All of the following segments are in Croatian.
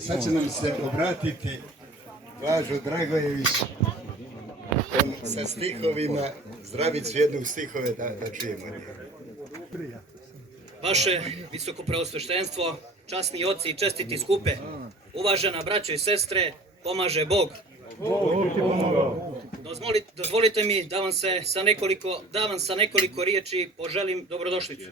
Sad će nam se obratiti Blažo Dragojević sa stihovima, Zdravicu jednog stihove da čujemo. Vaše visoko preosveštenstvo, časni oci i čestiti skupe, uvažena braćo i sestre, pomaže Bog. Dozvolite mi da vam sa nekoliko riječi poželim dobrodošlicu.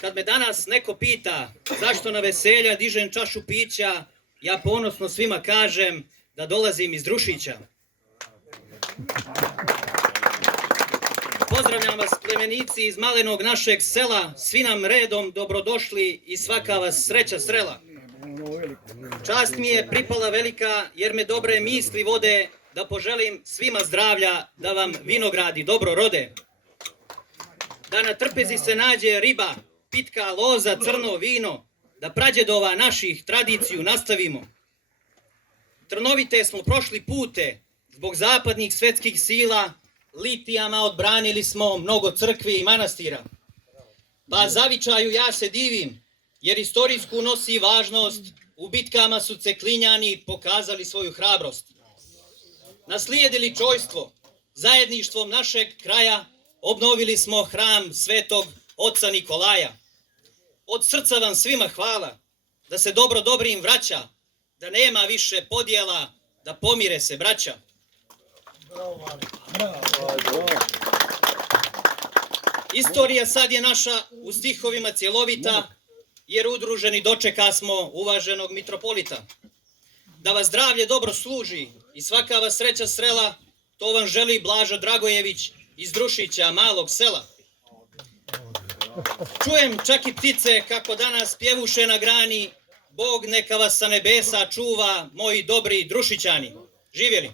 Kad me danas neko pita zašto na veselja dižem čašu pića, ja ponosno svima kažem da dolazim iz Drušića. Pozdravljam vas plemenici iz malenog našeg sela, svi nam redom dobrodošli i svaka vas sreća srela. Čast mi je pripala velika jer me dobre misli vode da poželim svima zdravlja, da vam vinogradi dobro rode. Da na trpezi se nađe riba, pitka, loza, crno vino, da prađedova naših tradiciju nastavimo. Trnovite smo prošli pute, zbog zapadnih svetskih sila, litijama odbranili smo mnogo crkvi i manastira. Pa zavičaju ja se divim, jer istorijsku nosi važnost, u bitkama su Ceklinjani pokazali svoju hrabrost. Naslijedili čojstvo, zajedništvom našeg kraja, obnovili smo hram svetog oca Nikolaja. Od srca vam svima hvala, da se dobro dobrim vraća, da nema više podjela, da pomire se braća. Istorija sad je naša u stihovima cjelovita, jer udruženi dočeka smo uvaženog mitropolita. Da vas zdravlje dobro služi i svaka vas sreća srela, to vam želi Blažo Dragojević iz Drušića, malog sela. Čujem čak i ptice kako danas pjevuše na grani, Bog neka vas sa nebesa čuva, moji dobri Drušićani. Živjeli!